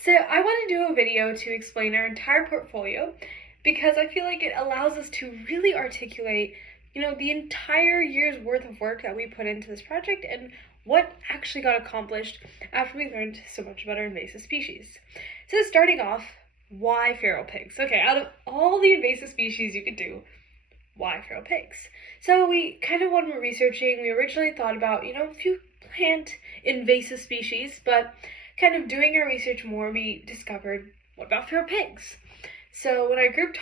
So I want to do a video to explain our entire portfolio because I feel like it allows us to really articulate, the entire year's worth of work that we put into this project and what actually got accomplished after we learned so much about our invasive species. So starting off, why feral pigs? Okay, out of all the invasive species you could do, why feral pigs? So we kind of, when we were researching, we originally thought about, a few plant invasive species, but kind of doing our research more, we discovered, what about feral pigs? So when our group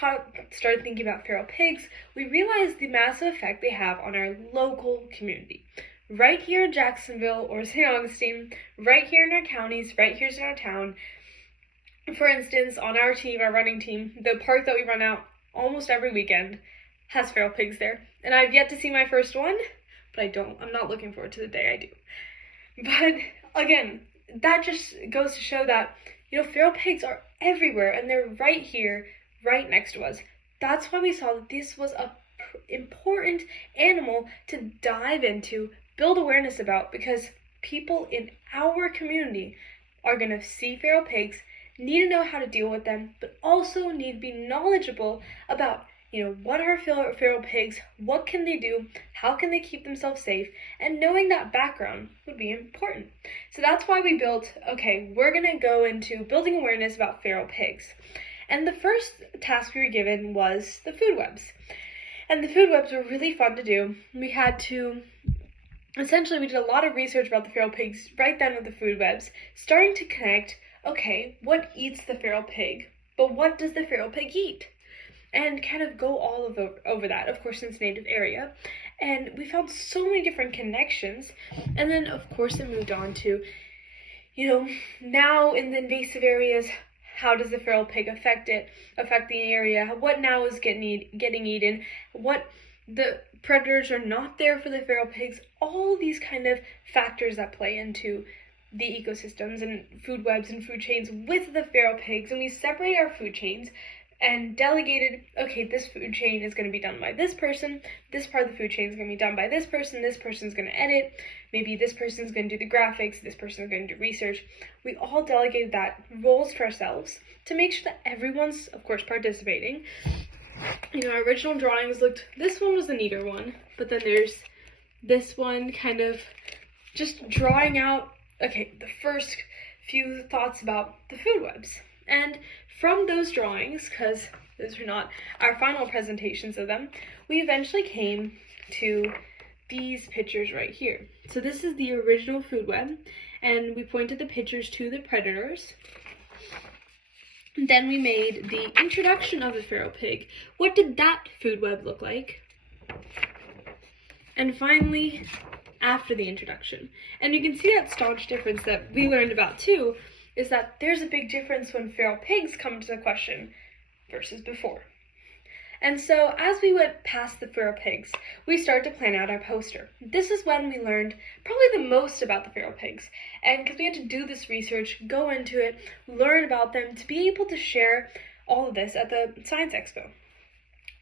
started thinking about feral pigs, we realized the massive effect they have on our local community. Right here in Jacksonville or St. Augustine, right here in our counties, right here in our town. For instance, on our team, our running team, the park that we run out almost every weekend has feral pigs there. And I've yet to see my first one, but I'm not looking forward to the day I do. But again, that just goes to show that, feral pigs are everywhere and they're right here, right next to us. That's why we saw that this was a important animal to dive into, build awareness about, because people in our community are going to see feral pigs, need to know how to deal with them, but also need to be knowledgeable about what are feral pigs, what can they do, how can they keep themselves safe, and knowing that background would be important. So that's why we built, we're going to go into building awareness about feral pigs. And the first task we were given was the food webs. And the food webs were really fun to do. We did a lot of research about the feral pigs right then with the food webs, starting to connect, what eats the feral pig, but what does the feral pig eat? And kind of go all over that, of course, in its native area. And we found so many different connections. And then, of course, it moved on to, now in the invasive areas, how does the feral pig affect the area? What now is getting eaten? What the predators are not there for the feral pigs? All these kind of factors that play into the ecosystems and food webs and food chains with the feral pigs. And we separate our food chains and delegated, this food chain is going to be done by this person, this part of the food chain is going to be done by this person's going to edit, maybe this person's going to do the graphics, this person's going to do research. We all delegated that roles to ourselves to make sure that everyone's, of course, participating. Our original drawings this one was the neater one, but then there's this one kind of just drawing out, the first few thoughts about the food webs. And from those drawings, because those are not our final presentations of them, we eventually came to these pictures right here. So this is the original food web, and we pointed the pictures to the predators. Then we made the introduction of the feral pig. What did that food web look like? And finally, after the introduction. And you can see that staunch difference that we learned about too, is that there's a big difference when feral pigs come to the question versus before. And so as we went past the feral pigs, we started to plan out our poster. This is when we learned probably the most about the feral pigs. And because we had to do this research, go into it, learn about them, to be able to share all of this at the Science Expo.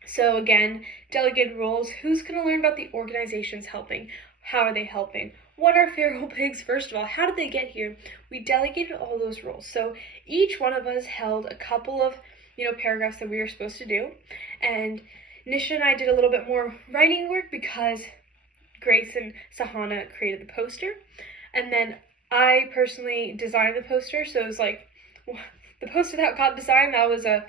So again, delegated roles, who's going to learn about the organizations helping? How are they helping? What are feral pigs, first of all? How did they get here? We delegated all those roles. So each one of us held a couple of, paragraphs that we were supposed to do. And Nisha and I did a little bit more writing work because Grace and Sahana created the poster. And then I personally designed the poster. So it was the poster that got designed, that was a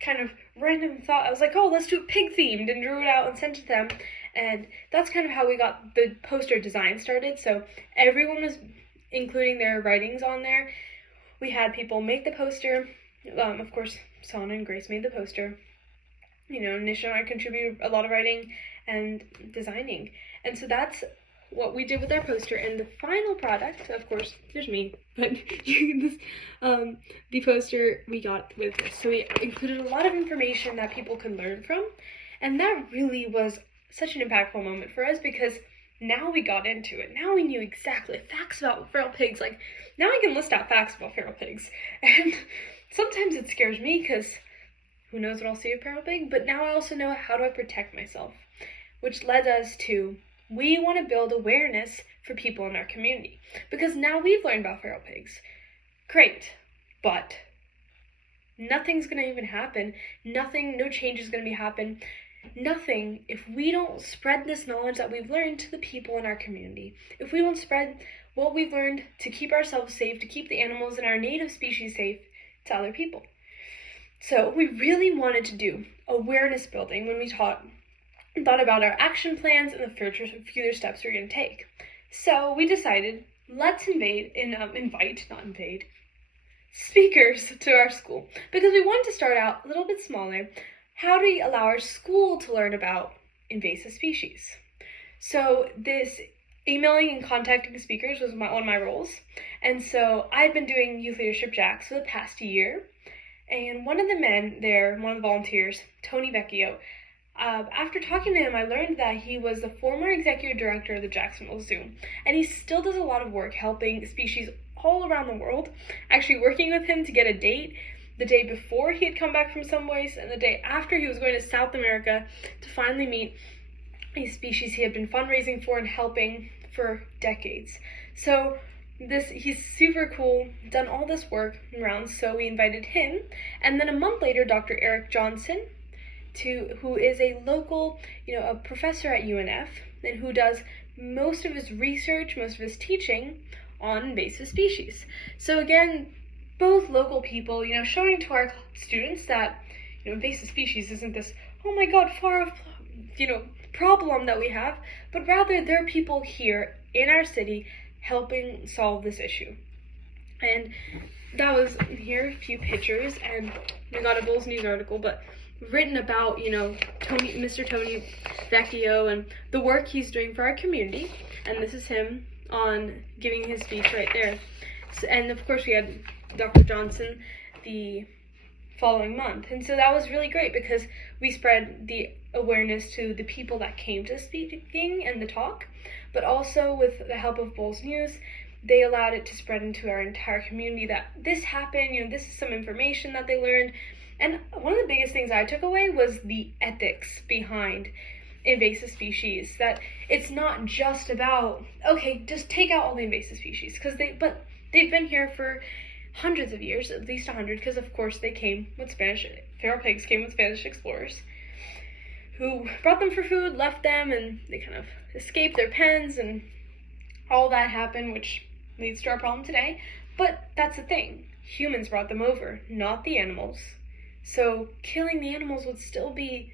kind of random thought. I was like, let's do it pig themed, and drew it out and sent it to them. And that's kind of how we got the poster design started. So everyone was including their writings on there. We had people make the poster. Of course, Sana and Grace made the poster. Nisha and I contributed a lot of writing and designing. And so that's what we did with our poster. And the final product, of course, there's me, but the poster we got with this. So we included a lot of information that people could learn from. And that really was such an impactful moment for us, because now we got into it. Now we knew exactly facts about feral pigs. Now I can list out facts about feral pigs. And sometimes it scares me because who knows what I'll see of feral pig, but now I also know how do I protect myself, which led us to, we want to build awareness for people in our community, because now we've learned about feral pigs. Great. but nothing's going to even happen. No change is going to happen. Nothing if we don't spread this knowledge that we've learned to the people in our community. If we don't spread what we've learned to keep ourselves safe, to keep the animals and our native species safe to other people. So we really wanted to do awareness building when we thought about our action plans and the future steps we're going to take. So we decided, let's invite speakers to our school, because we wanted to start out a little bit smaller. How do we allow our school to learn about invasive species? So this emailing and contacting speakers was one of my roles. And so I'd been doing Youth Leadership Jacks for the past year. And one of the men there, one of the volunteers, Tony Vecchio, after talking to him, I learned that he was the former executive director of the Jacksonville Zoo. And he still does a lot of work helping species all around the world. Actually working with him to get a date the day before he had come back from some ways, and the day after he was going to South America to finally meet a species he had been fundraising for and helping for decades. So he's super cool, done all this work around, so we invited him. And then a month later, Dr. Eric Johnson, who is a local, a professor at UNF, and who does most of his research, most of his teaching on invasive species. So again, both local people, showing to our students that, invasive species isn't this, oh my god, far off, problem that we have, but rather there are people here in our city helping solve this issue. And that was, here are a few pictures, and we got a Bulls News article, but written about, Mr. Tony Vecchio and the work he's doing for our community. And this is him on giving his speech right there. So, and of course we had Dr. Johnson the following month. And so that was really great because we spread the awareness to the people that came to the speaking and the talk, but also with the help of Bulls News, they allowed it to spread into our entire community that this happened, this is some information that they learned. And one of the biggest things I took away was the ethics behind invasive species, that it's not just about, okay, just take out all the invasive species, but they've been here for hundreds of years, at least 100, because of course feral pigs came with Spanish explorers who brought them for food, left them, and they kind of escaped their pens, and all that happened, which leads to our problem today. But that's the thing, humans brought them over, not the animals. So killing the animals would still be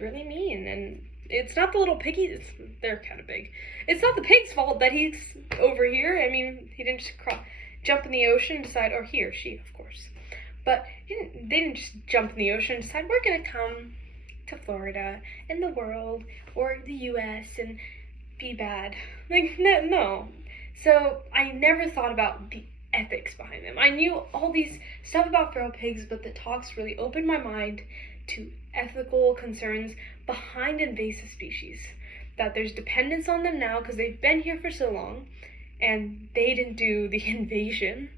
really mean, and it's not the little piggies, they're kind of big. It's not the pig's fault that he's over here. I mean, he didn't just jump in the ocean and decide, or he or she, of course. But they didn't just jump in the ocean and decide, we're going to come to Florida and the world, or the US, and be bad. Like, no. So I never thought about the ethics behind them. I knew all these stuff about feral pigs, but the talks really opened my mind to ethical concerns behind invasive species. That there's dependence on them now because they've been here for so long, and they didn't do the invasion.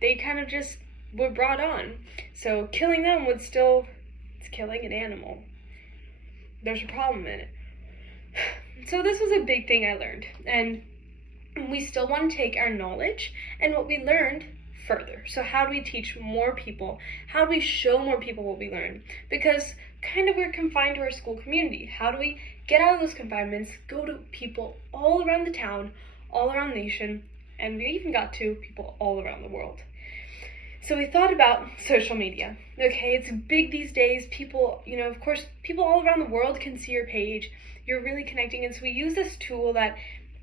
They kind of just were brought on. So killing them it's killing an animal. There's a problem in it. So this was a big thing I learned, and we still want to take our knowledge and what we learned further. So how do we teach more people? How do we show more people what we learned? Because kind of we're confined to our school community. How do we get out of those confinements, go to people all around the town, all around the nation, and we even got to people all around the world. So we thought about social media. Okay, it's big these days. People, of course, people all around the world can see your page. You're really connecting, and so we use this tool that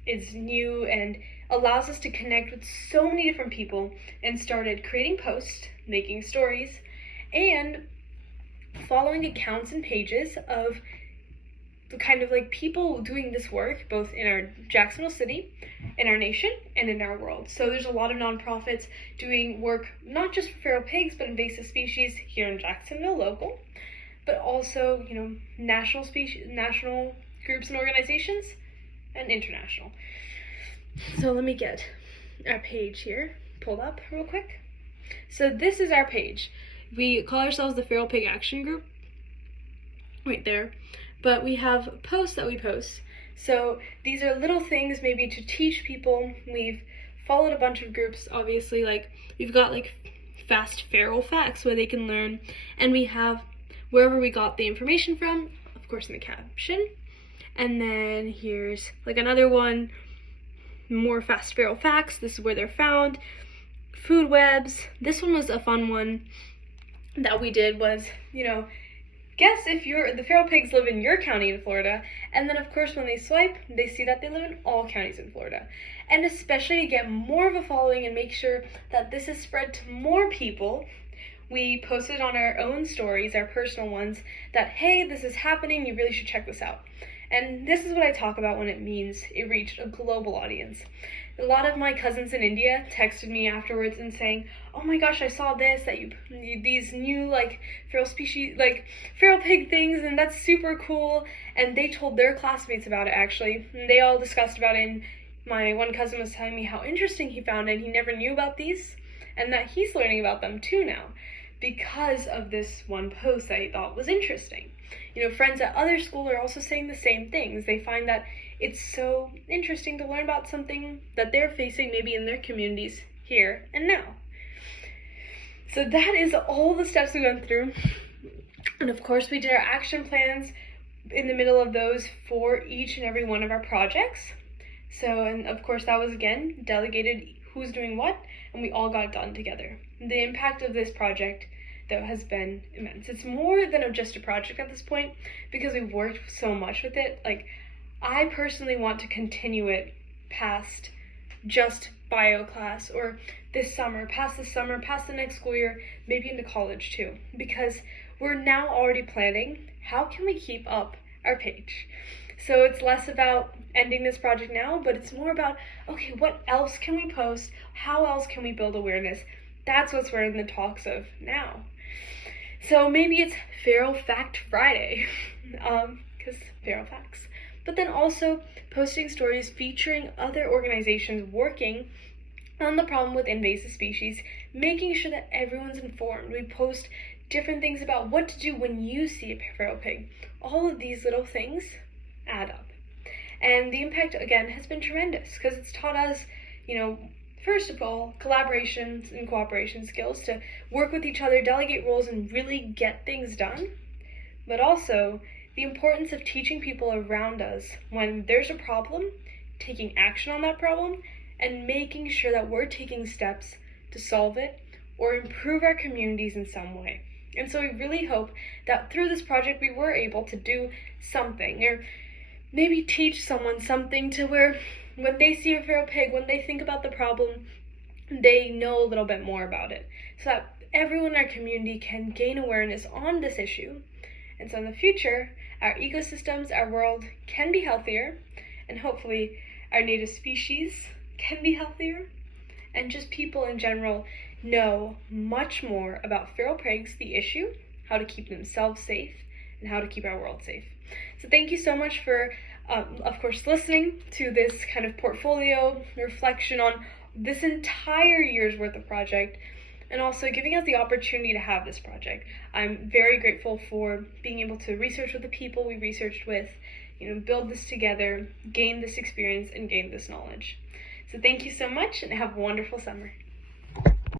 is new and allows us to connect with so many different people, and started creating posts, making stories, and following accounts and pages of the kind of like people doing this work both in our Jacksonville city, in our nation, and in our world. So there's a lot of nonprofits doing work not just for feral pigs but invasive species here in Jacksonville, local, but also national groups and organizations, and international. So let me get our page here pulled up real quick. So this is our page. We call ourselves the Feral Pig Action Group, right there. But we have posts that we post. So these are little things maybe to teach people. We've followed a bunch of groups, obviously, like we've got like fast feral facts where they can learn, and we have wherever we got the information from, of course in the caption. And then here's like another one, more fast feral facts. This is where they're found. Food webs. This one was a fun one that we did was, guess if the feral pigs live in your county in Florida, and then of course when they swipe, they see that they live in all counties in Florida. And especially to get more of a following and make sure that this is spread to more people, we posted on our own stories, our personal ones, that hey, this is happening, you really should check this out. And this is what I talk about when it means it reached a global audience. A lot of my cousins in India texted me afterwards and saying, oh my gosh, I saw this, that these new feral species, feral pig things, and that's super cool. And they told their classmates about it actually. And they all discussed about it, and my one cousin was telling me how interesting he found it. He never knew about these, and that he's learning about them too now because of this one post that he thought was interesting. Friends at other school are also saying the same things. They find that it's so interesting to learn about something that they're facing maybe in their communities here and now. So that is all the steps we went through. And of course we did our action plans in the middle of those for each and every one of our projects. So, and of course that was again delegated who's doing what, and we all got done together. The impact of this project though has been immense. It's more than just a project at this point because we've worked so much with it. I personally want to continue it past just bio class, or this summer, past the next school year, maybe into college too, because we're now already planning how can we keep up our page. So it's less about ending this project now, but it's more about, okay, what else can we post? How else can we build awareness? That's what we're in the talks of now. So maybe it's Feral Fact Friday, because feral facts. But then also posting stories featuring other organizations working on the problem with invasive species, making sure that everyone's informed. We post different things about what to do when you see a feral pig. All of these little things add up. And the impact, again, has been tremendous because it's taught us, first of all, collaborations and cooperation skills to work with each other, delegate roles, and really get things done. But also the importance of teaching people around us when there's a problem, taking action on that problem, and making sure that we're taking steps to solve it or improve our communities in some way. And so we really hope that through this project we were able to do something, or maybe teach someone something to where when they see a feral pig, when they think about the problem, they know a little bit more about it, so that everyone in our community can gain awareness on this issue. And so in the future, our ecosystems, our world can be healthier, and hopefully our native species can be healthier, and just people in general know much more about feral pigs, the issue, how to keep themselves safe, and how to keep our world safe. So thank you so much for, of course, listening to this kind of portfolio reflection on this entire year's worth of project, and also giving us the opportunity to have this project. I'm very grateful for being able to research with the people we researched with, build this together, gain this experience, and gain this knowledge. So thank you so much, and have a wonderful summer.